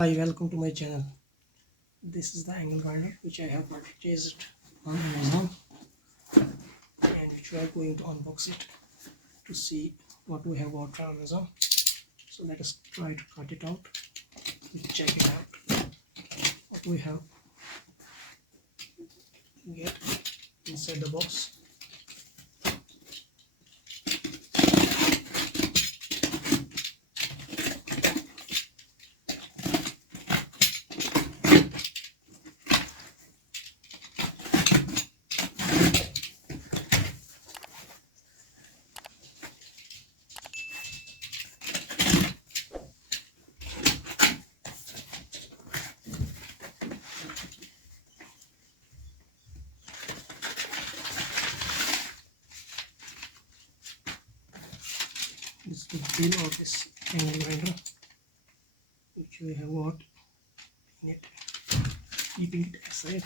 Hi, welcome to my channel. This is the angle grinder which I have purchased on Amazon and which we are going to unbox it to see what we have got from Amazon. So let us try to cut it out and check it out what we have get inside the box. This is the bill of this angle grinder which we have got in it, keeping it aside.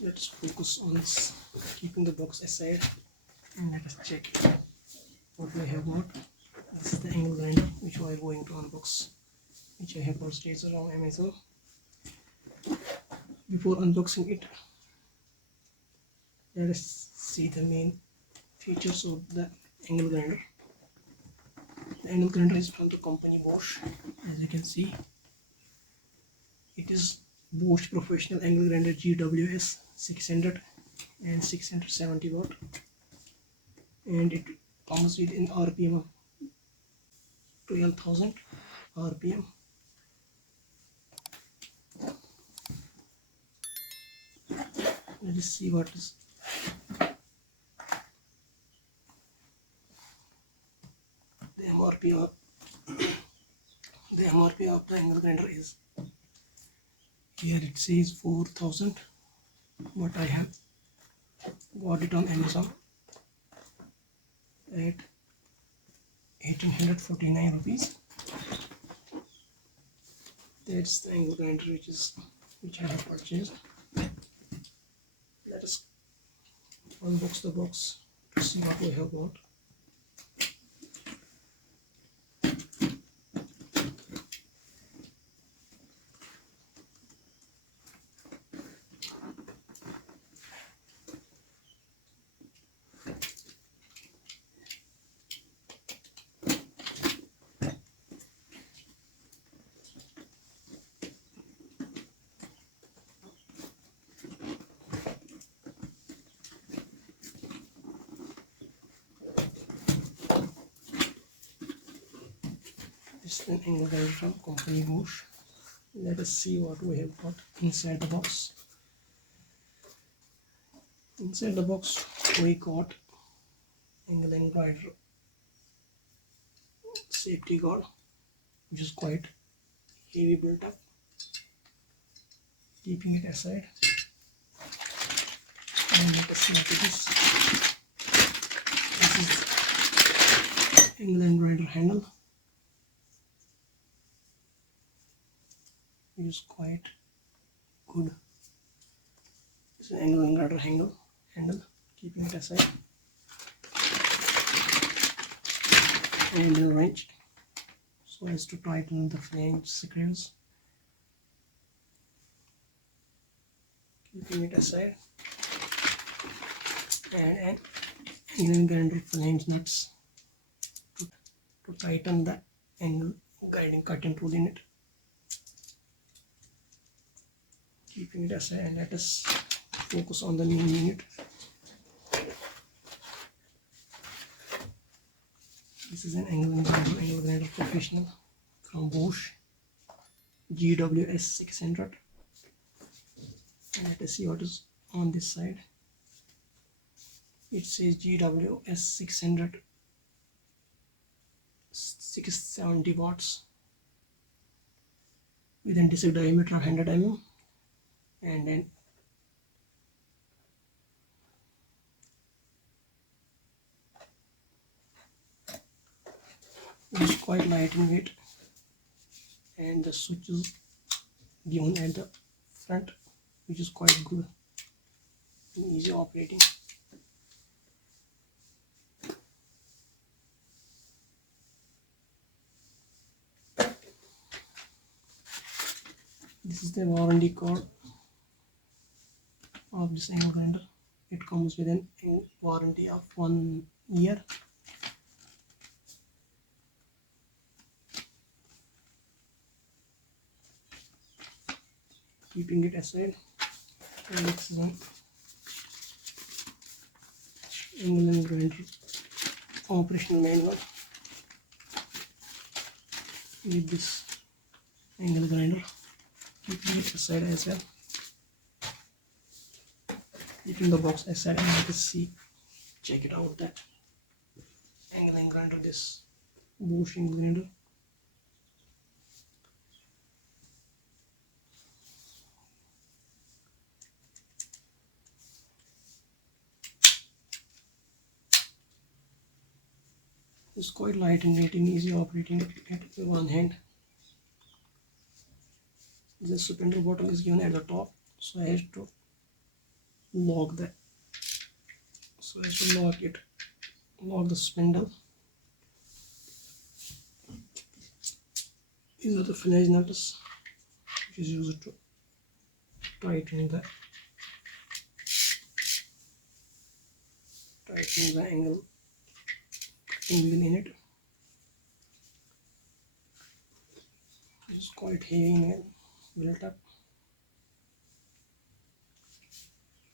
Let's focus on this, keeping the box aside, and let us check what we have got. This is the angle grinder which we are going to unbox, which I have purchased on Amazon. Before unboxing it, let us see the main features of the angle grinder. The angle grinder is from the company BOSCH. As you can see, it is BOSCH Professional Angle Grinder GWS 600 and 670 watt, and it comes with an RPM of 12,000 RPM. Let us see what is the MRP of the angle grinder is. Here it says 4,000, but I have got it on Amazon at 1849 rupees. That's the angle grinder which I have purchased. Let us unbox the box to see what we have got. This is an angle grinder from company BOSCH. Let us see what we have got inside the box. Inside the box we got angle grinder safety guard, which is quite heavy built up, keeping it aside. And let us see what it is. This is angle grinder handle, which is quite good. This is an angle grinder handle, keeping it aside, and a wrench so as to tighten the flange screws, keeping it aside, and an angle grinder flange nuts to tighten the angle guiding cutting tool in it, keeping it aside. And let us focus on the main unit. This is an angle grinder professional from BOSCH GWS 600. And let us see what is on this side. It says GWS 600 670 watts with an intrinsic diameter of 100 mm, and then it is quite light in weight, and the switch is given at the front, which is quite good and easy operating. This is the warranty card of this angle grinder. It comes with an warranty of 1 year. Keeping it aside, this is an angle grinder operational manual with this angle grinder. Keeping it aside as well. Keeping the box aside, and you can see, check it out, that angle grinder, this BOSCH angle grinder. It's quite light and weight and easy operating at one hand. The spindle bottom is given at the top, so I have to lock that. So I have to lock the spindle. These are the flange nuts which is used to tighten the angle cutting wheel in it. It's quite heavy and built up.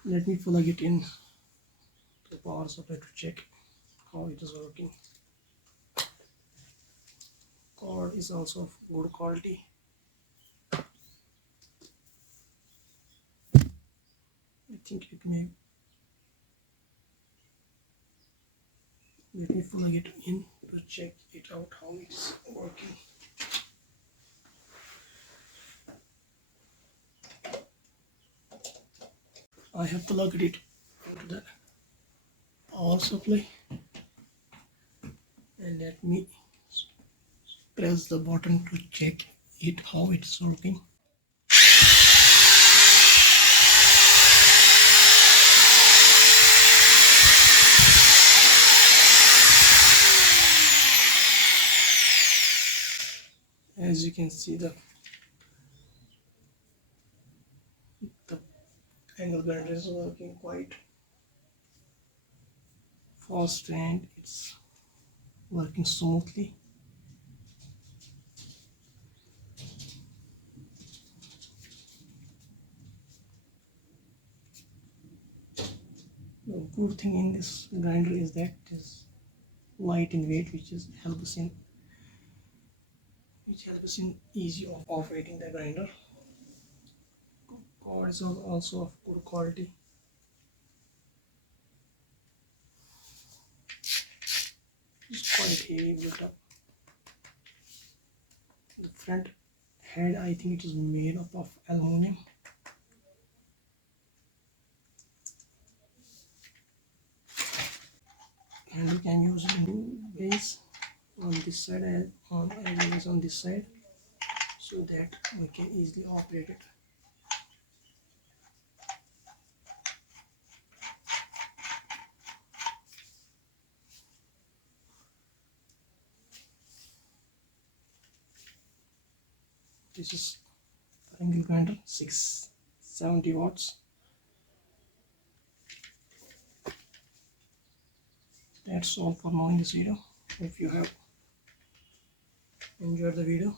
Let me plug it in the power supply to check how it is working. Cord is also of good quality. I think it may. Let me plug it in to check it out how it's working. I have plugged it into the power supply, and let me press the button to check it how it's working. As you can see, the angle grinder is working quite fast and it's working smoothly. The good thing in this grinder is that it is light in weight, which helps in easy of operating the grinder. Cord is also of good quality. It's quite heavy built up. The front head, I think it is made up of aluminum. And you can use it in two ways, on this side and on this side, so that we can easily operate it. This is the angle grinder, 670 watts. That's all for now in this video. If you have enjoyed the video,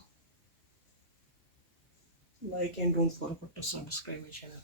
like and don't forget to subscribe my channel.